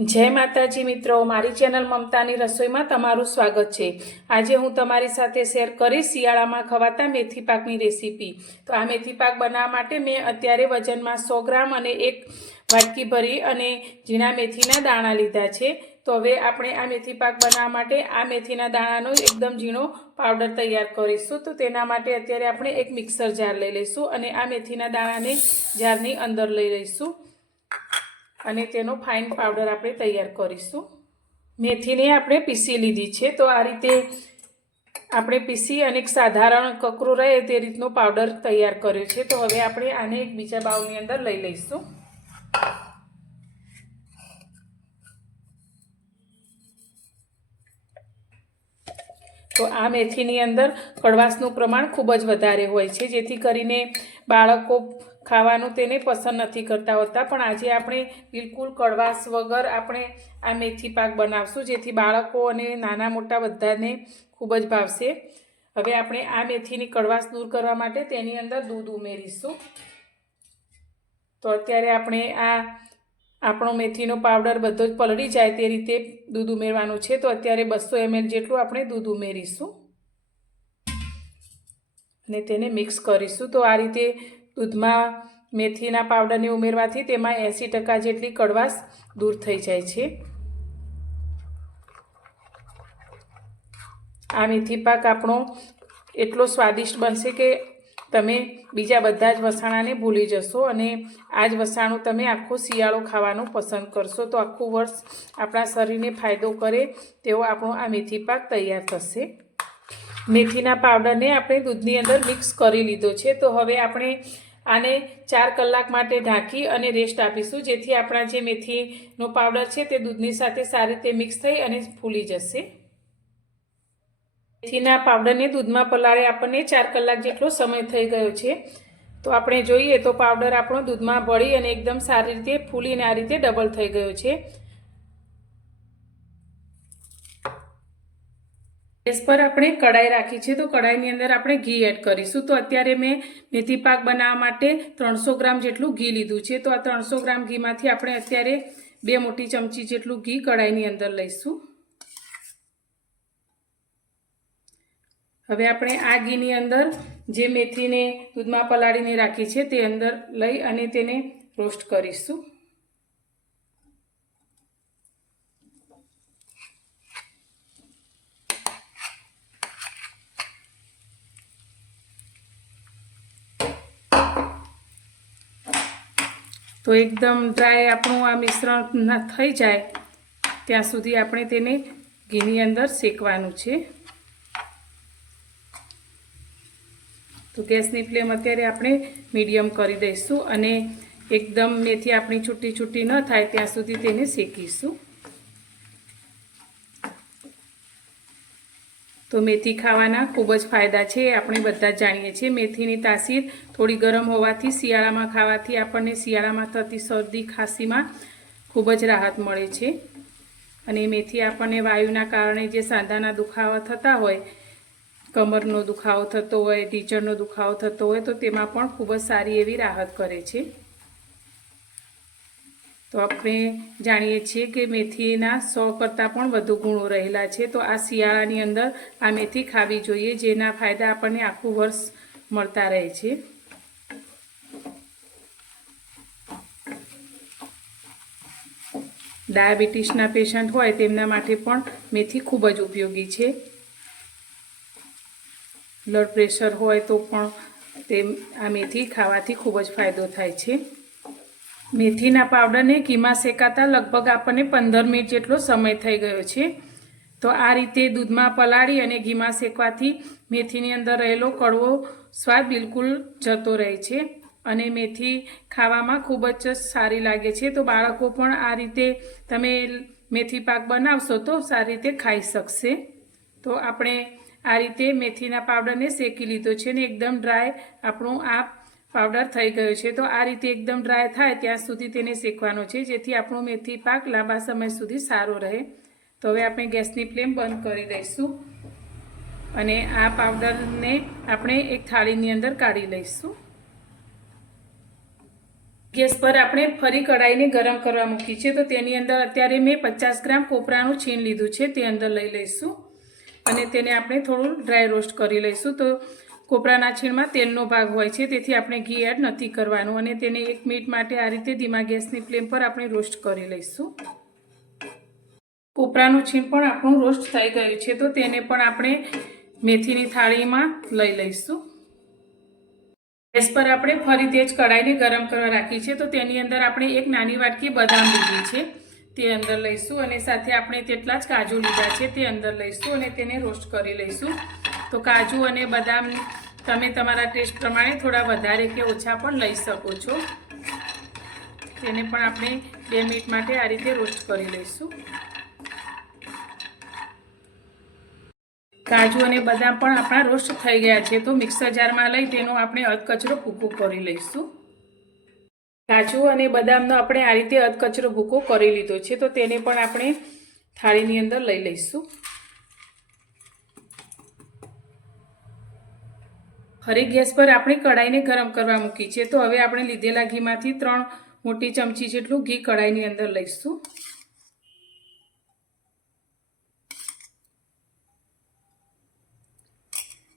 जय माताजी मित्रों, मारी चेनल ममतानी रसोई में तमारुं स्वागत है। आज हूँ तमारी साथे शेर करीश शियाळा में खवाता मेथी पाकनी रेसिपी। तो आ मेथी पाक बनाववा माटे मैं अत्यारे वजन में 100 ग्राम अने एक वाटकी भरी अने झीणा मेथीना दाणा लीधा छे। तो हवे आपणे आ मेथी पाक बनाववा माटे आ मेथीना दाणानो एकदम झीणो पाउडर तैयार करीशुं। तो तेना माटे अत्यारे आपणे एक मिक्सर जार लई लईशुं अने आ मेथीना दाणाने जारनी अंदर लई लईशुं અને તેનો ફાઇન પાવડર આપણે તૈયાર કરીશું। મેથીને આપણે પીસી લીધી છે। તો આ રીતે આપણે પીસી અને એક સાધારણ કકરું રહે તે રીતનો પાવડર તૈયાર કર્યો છે। તો હવે આપણે આને એક બીજા બાઉલની અંદર લઈ લઈશું। તો આ મેથીની અંદર કડવાશનું પ્રમાણ ખૂબ જ વધારે હોય છે, જેથી કરીને બાળકો ખાવાનું તેને પસંદ નથી કરતા હોતા। પણ આજે આપણે બિલકુલ કડવાશ વગર આપણે આ મેથી પાક બનાવશું, જેથી બાળકો અને નાના મોટા બધાને ખૂબ જ ભાવશે। હવે આપણે આ મેથીની કડવાશ દૂર કરવા માટે તેની અંદર દૂધ ઉમેરીશું। તો અત્યારે આપણે આ આપણો મેથીનો પાવડર બધો જ પલળી જાય તે રીતે દૂધ ઉમેરવાનું છે। તો અત્યારે 200 ml જેટલું આપણે દૂધ ઉમેરીશું અને તેને મિક્સ કરીશું। તો આ રીતે दूधमां मेथीना पाउडर ने उमेरवाथी तेमां 80% जेटली कड़वाश दूर थई जाय छे। आ मेथी पाक आपणो एटलो स्वादिष्ट बनशे के तमे बीजा बधा ज वसाणाने भूली जशो अने आज वसाणुं तमे आखो शियाळो खावानुं पसंद करशो। तो आखुं वर्ष आपणा शरीरने फायदो करे तेवो आपणो आ मेथी पाक तैयार थशे। मेथीना पाउडरने आपणे दूधनी अंदर मिक्स करी लीधो छे। तो हवे आपणे आने 4 कलाक माटे ढांकी अने रेस्ट आपीशुं, जेथी आपणा जे मेथीनो पाउडर छे ते दूधनी साथे सारी रीते मिक्स थई अने फूली जशे। मेथीना पाउडरने दूधमां पलाळे आपणे 4 कलाक जेटलो समय थई गयो छे। तो आपणे जोईए तो पाउडर आपणो दूधमां भળી अने एकदम सारी रीते फूलीने आ रीते डबल थई गयो छे। गैस पर आपणे कढ़ाई राखी है। तो कढ़ाईनी अंदर आपणे घी एड करीशुं। तो अत्यारे मैं मेथी पाक बनाववा माटे 300 ग्राम जेटलुं घी लीधुं छे। तो आ 300 ग्राम घीमांथी आपणे अत्यारे 2 मोटी चमची जेटलुं घी कढ़ाईनी अंदर लईशुं। हवे आपणे आ घीनी अंदर जे मेथीने दूधमां पलाळीने राखी छे ते अंदर लई अने तेने रोस्ट करीशुं। तो एकदम ड्राय आपणुं आ मिश्रण थई जाए त्यां सुधी आपणे तेने घीनी अंदर शेकवानुं छे। तो गैसनी फ्लेम अत्यारे आपणे मीडियम करी दईशुं अने एकदम मेथी आपणी छूटी छूटी न थाय त्यां सुधी तेने शेकीशुं। तो मेथी खावाना खूब ज फायदा छे, आपणे बधा ज जाणीए छीए। मेथीनी तासीर थोड़ी गरम होवाथी शियाळामां खावाथी आपणने शियाळामां थती शरदी खांसीमां खूब ज राहत मळे छे। अने मेथी आपणने वायुना कारणे जे सांधाना दुखावा थता होय, कमरनो दुखावो थतो होय, ढीचणनो दुखावो थतो होय तो तेमां पण खूब ज सारी एवी राहत करे छे। तो आपणे जाणीए छीए कि मेथीना 100 करता पण वधु गुणो रहेला छे। तो आ शियाळानी अंदर आ मेथी खावी जोईए, जेना फायदा आपणे आखुं वर्ष मळता रहे छे। डायाबिटीसना पेशंट होय तेमना माटे पण मेथी खूब ज उपयोगी छे। ब्लड प्रेशर होय तो पण आ मेथी खावाथी खूब ज फायदो थाय छे। मेथीना पाउडर ने घीमां शेकाता लगभग आपने 15 मिनिट जेटलो समय थई गयो छे। तो आ रीते दूधमां पलाળી अने घीमां शेकवाथी मेथीनी अंदर रहेलो कड़वो स्वाद बिल्कुल जतो रहे छे अने मेथी खावामां खूब ज सारी लागे छे। तो बाळको पण आ रीते तमे मेथी पाक बनावशो तो सारी रीते खाई शकशे। तो आपणे आ रीते मेथीना पाउडरने शेकी लीधो छे ने एकदम ड्राय आपणो आ पाउडर थई गयो छे। तो आ रीते एकदम ड्राय थाय त्यां सुधी तेने शेकवानो छे, जेथी आपणो मेथी पाक लांबा समय सुधी सारो रहे। तो हवे आपणे गैसनी फ्लेम बंद करी दईशुं अने आ पाउडरने आपणे एक थाळीनी अंदर काढी लईशुं। ગેસ પર આપણે ફરી કઢાઈને ગરમ કરવા મૂકી છે. તો તેની અંદર અત્યારે મેં 50 ગ્રામ કોપરાનું છીણ લીધું છે, તે અંદર લઈ લઈશું અને તેને આપણે થોડું ડ્રાય રોસ્ટ કરી લઈશું. તો કોપરાના છીણમાં તેલનો ભાગ હોય છે, તેથી આપણે ઘી એડ નથી કરવાનું અને તેને 1 મિનિટ માટે આ રીતે ધીમા ગેસની ફ્લેમ પર આપણે રોસ્ટ કરી લઈશું. કોપરાનું છીણ પણ આપણું રોસ્ટ થઈ ગયું છે, તો તેને પણ આપણે મેથીની થાળીમાં લઈ લઈશું. ગેસ પર આપણે ફરી તે જ કઢાઈને ગરમ કરવા રાખી છે. તો તેની અંદર આપણે 1 નાની વાટકી બદામ લીધી છે, તે અંદર લઈશું અને સાથે આપણે તેટલા જ કાજુ લીધા છે, તે અંદર લઈશું અને તેને રોસ્ટ કરી લઈશું. તો કાજુ અને બદામ તમે તમારા ટેસ્ટ પ્રમાણે થોડા વધારે કે ઓછા પણ લઈ શકો છો. તેને પણ આપણે 2 મિનિટ માટે આ રીતે રોસ્ટ કરી લઈશું. કાજુ અને બદામ પણ આપણા રોસ્ટ થઈ ગયા છે. તો મિક્સર જારમાં લઈ તેનો આપણે અધકચરો ભૂકો કરી લઈશું. કાજુ અને બદામનો આપણે આ રીતે અધકચરો ભૂકો કરી લીધો છે, તો તેને પણ આપણે થાળીની અંદર લઈ લઈશું. ફરી ગેસ પર આપણે કઢાઈને ગરમ કરવા મૂકી છે. તો હવે આપણે લીધેલા ઘીમાંથી 3 મોટી ચમચી જેટલું ઘી કઢાઈની અંદર લઈશું.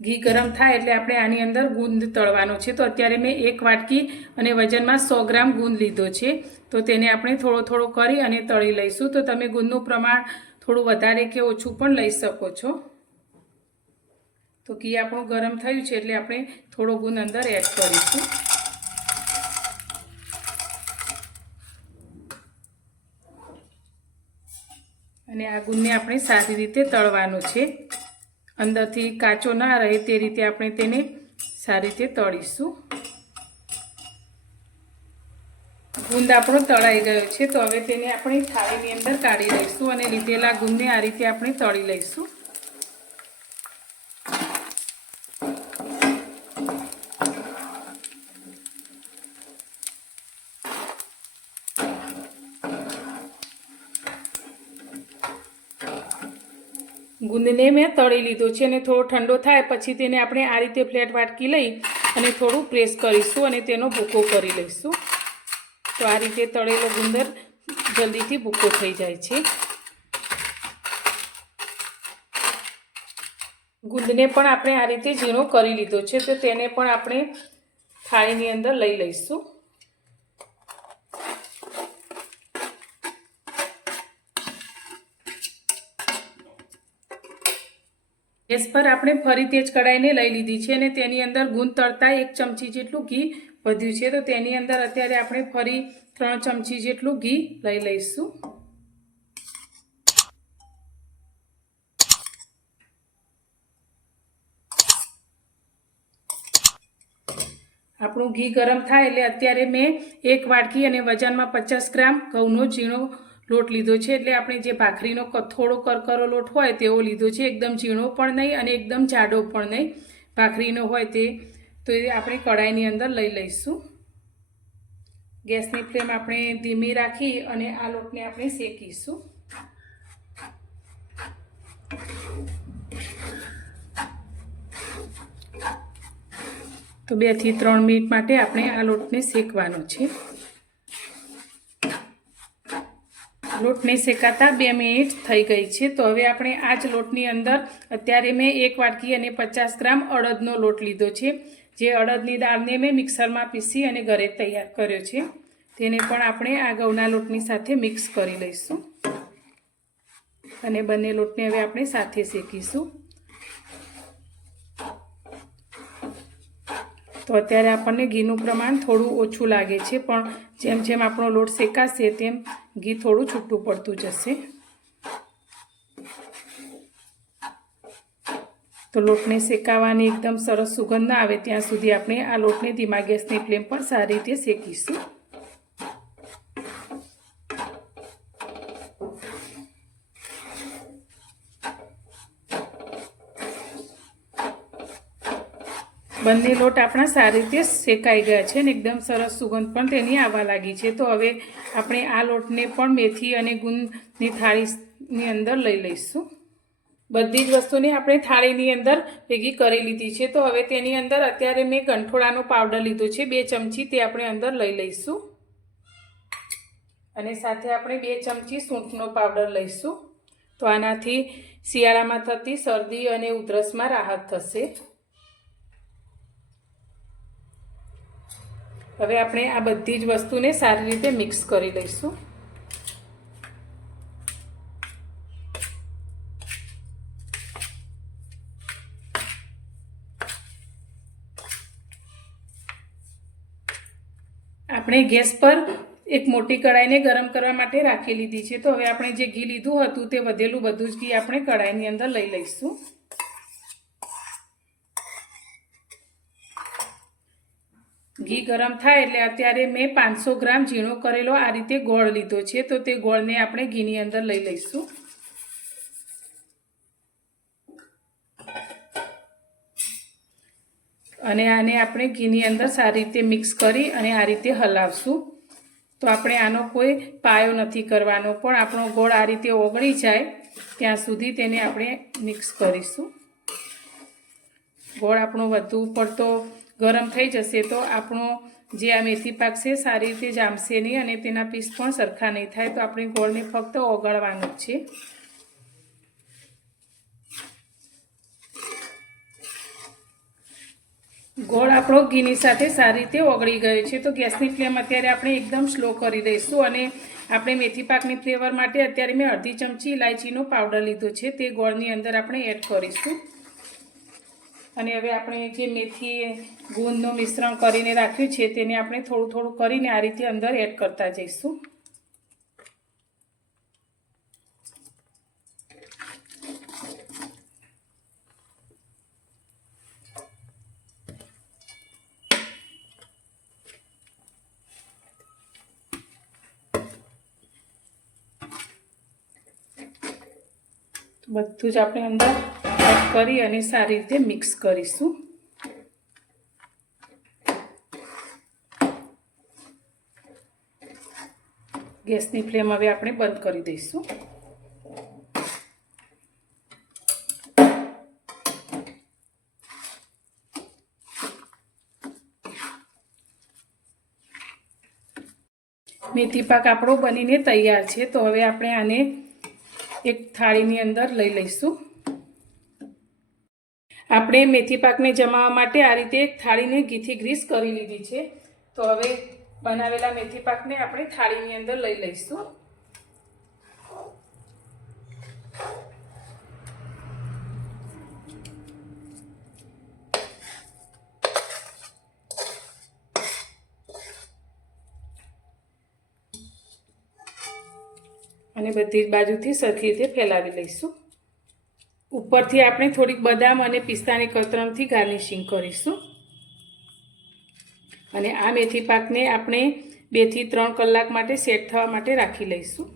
ઘી ગરમ થાય એટલે આપણે આની અંદર ગુંદ તળવાનો છે. તો અત્યારે મેં 1 વાટકી અને વજનમાં 100 ગ્રામ ગુંદ લીધો છે, તો તેને આપણે થોડો થોડો કરી અને તળી લઈશું. તો તમે ગુંદનું પ્રમાણ થોડું વધારે કે ઓછું પણ લઈ શકો છો. તો ઘી આપણું ગરમ થયું છે એટલે આપણે થોડો ગુંદ અંદર એડ કરીશું અને આ ગુંદને આપણે સારી રીતે તળવાનો છે. અંદરથી કાચો ના રહે તે રીતે આપણે તેને સારી રીતે તળીશું. ગુંદ આપણો તળાઈ ગયો છે, તો હવે તેને આપણે થાળીની અંદર કાઢી લઈશું અને લીધેલા ગુંદને આ રીતે આપણે તળી લઈશું. ગુંદને મેં તળી લીધો છે અને થોડો ઠંડો થાય પછી તેને આપણે આ રીતે ફ્લેટ વાટકી લઈ અને થોડું પ્રેસ કરીશું અને તેનો ભૂકો કરી લઈશું. તો આ રીતે તળેલો ગુંદર જલ્દીથી ભૂકો થઈ જાય છે. ગુંદને પણ આપણે આ રીતે ઝીણો કરી લીધો છે, તો તેને પણ આપણે થાળીની અંદર લઈ લઈશું. ગેસ પર આપણે ફરી તે જ કઢાઈને લઈ લીધી છે અને તેની અંદર ગુંદ તળતા 1 ચમચી જેટલું ઘી વધ્યું છે. તો તેની અંદર અત્યારે આપણે ફરી 3 ચમચી જેટલું ઘી લઈ લઈશું. આપણું ઘી ગરમ થાય એટલે અત્યારે મેં 1 વાટકી અને વજનમાં 50 ગ્રામ ઘઉંનો ઝીણો લોટ લીધો છે. એટલે આપણે જે ભાખરીનો થોડો કરકરો લોટ હોય તેવો લીધો છે, એકદમ ઝીણો પણ નહીં અને એકદમ જાડો પણ નહીં. ભાખરીનો હોય તે તો એ આપણે કઢાઈની અંદર લઈ લઈશું. ગેસની ફ્લેમ આપણે ધીમી રાખી અને આ લોટને આપણે શેકીશું. તો 2 થી 3 મિનિટ માટે આપણે આ લોટને શેકવાનો છે. લોટને શેકાતા 2 મિનિટ થઈ ગઈ છે. તો હવે આપણે આ જ લોટની અંદર અત્યારે મેં 1 વાટકી અને 50 ગ્રામ અડદનો લોટ લીધો છે. જે અડદની દાળને મેં મિક્સરમાં પીસી અને ઘરે તૈયાર કર્યો છે, તેને પણ આપણે આ ઘઉંના લોટની સાથે મિક્સ કરી લઈશું અને બંને લોટને હવે આપણે સાથે શેકીશું. તો અત્યારે આપણને ઘીનું પ્રમાણ થોડું ઓછું લાગે છે, પણ જેમ જેમ આપણો લોટ શેકાશે તેમ ઘી થોડું છૂટું પડતું જશે. તો લોટને શેકાવાની એકદમ સરસ સુગંધ ના આવે ત્યાં સુધી આપણે આ લોટને ધીમા ગેસની ફ્લેમ પર સારી રીતે શેકીશું. બંને લોટ આપણા સારી રીતે શેકાઈ ગયા છે અને એકદમ સરસ સુગંધ પણ તેની આવવા લાગી છે. તો હવે આપણે આ લોટને પણ મેથી અને ગુંદની થાળીની અંદર લઈ લઈશું. બધી જ વસ્તુને આપણે થાળીની અંદર ભેગી કરી લીધી છે. તો હવે તેની અંદર અત્યારે મેં ગંઠોડાનો પાવડર લીધો છે 2 ચમચી, તે આપણે અંદર લઈ લઈશું. અને સાથે આપણે 2 ચમચી સૂંઠનો પાવડર લઈશું. તો આનાથી શિયાળામાં થતી શરદી અને ઉધરસમાં રાહત થશે. હવે આપણે આ બધી જ વસ્તુને સારી રીતે મિક્સ કરી લઈશું. આપણે ગેસ પર એક મોટી કઢાઈને ગરમ કરવા માટે રાખી લીધી છે. તો હવે આપણે જે ઘી લીધું હતું તે વધેલું બધું જ ઘી આપણે કઢાઈની અંદર લઈ લઈશું. ઘી ગરમ થાય એટલે અત્યારે મેં 500 ગ્રામ ઝીણો કરેલો આ રીતે ગોળ લીધો છે. તો તે ગોળને આપણે ઘીની અંદર લઈ લઈશું. અને આને આપણે ઘીની અંદર સારી રીતે મિક્સ કરી અને આ રીતે હલાવશું. તો આપણે આનો કોઈ પાયો નથી કરવાનો, પણ આપણો ગોળ આ રીતે ઓગળી જાય ત્યાં સુધી તેને આપણે મિક્સ કરીશું. ગોળ આપણો વધુ પડતો ગરમ થઈ જશે તો આપણો જે આ મેથી પાક છે સારી રીતે જામશે નહીં અને તેના પીસ પણ સરખા નહીં થાય. તો આપણે ગોળને ફક્ત ઓગાળવાનો જ છે. ગોળ આપણો ઘીની સાથે સારી રીતે ઓગળી ગયો છે. તો ગેસની ફ્લેમ અત્યારે આપણે એકદમ સ્લો કરી દઈશું. અને આપણે મેથી પાકની ફ્લેવર માટે અત્યારે મેં અડધી ચમચી ઇલાયચીનો પાવડર લીધો છે, તે ગોળની અંદર આપણે એડ કરીશું. અને હવે આપણે જે મેથી ગુંદનું મિશ્રણ કરીને રાખ્યું છે તેને આપણે થોડું થોડું કરીને આ રીતે અંદર એડ કરતા જઈશું. બધું જ આપણે અંદર એડ કરી અને સારી રીતે મિક્સ કરીશું. ગેસની ફ્લેમ હવે આપણે બંધ કરી દઈશું. મેથી પાક આપણો બનીને તૈયાર છે. તો હવે આપણે આને એક થાળીની અંદર લઈ લઈશું. આપણે મેથી પાકને જમાવવા માટે આ રીતે એક થાળીને ઘીથી ગ્રીસ કરી લીધી છે. તો હવે બનાવેલા મેથી પાકને આપણે થાળીની અંદર લઈ લઈશું. અને બધી જ બાજુથી સરખી રીતે ફેલાવી લઈશું. ઉપરથી આપણે થોડીક બદામ અને પિસ્તાની કતરણથી ગાર્નિશિંગ કરીશું. અને આ મેથી પાકને આપણે 2 થી 3 કલાક માટે સેટ થવા માટે રાખી લઈશું.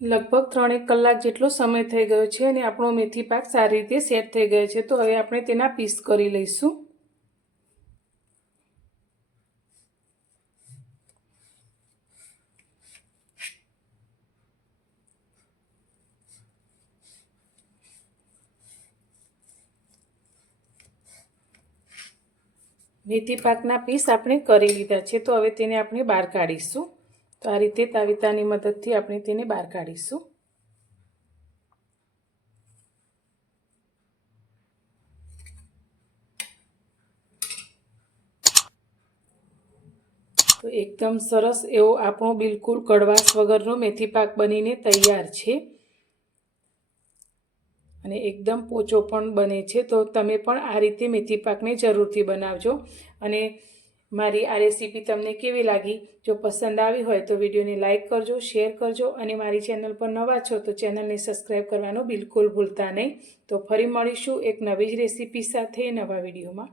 લગભગ 3-1 કલાક જેટલો સમય થઈ ગયો છે અને આપણો મેથી પાક સારી રીતે સેટ થઈ ગયો છે. તો હવે આપણે તેના પીસ કરી લઈશું. મેથી પાકના પીસ આપણે કરી લીધા છે. તો હવે તેને આપણે બહાર કાઢીશું. તો આ રીતે તાવીતાની મદદથી આપણે તેને બહાર કાઢીશું. તો એકદમ સરસ એવો આપણો બિલકુલ કડવાશ વગરનો મેથી પાક બનીને તૈયાર છે. અને એકદમ પોચો પણ બને છે. તો તમે પણ આ રીતે મેથી પાકને જરૂરથી બનાવજો. અને મારી આ રેસીપી તમને કેવી લાગી? જો પસંદ આવી હોય તો વિડીયોને લાઇક કરજો, શેર કરજો. અને મારી ચેનલ પર નવા છો તો ચેનલને સબસ્ક્રાઈબ કરવાનું બિલકુલ ભૂલતા નહીં. તો ફરી મળીશું એક નવી જ રેસીપી સાથે નવા વિડીયોમાં.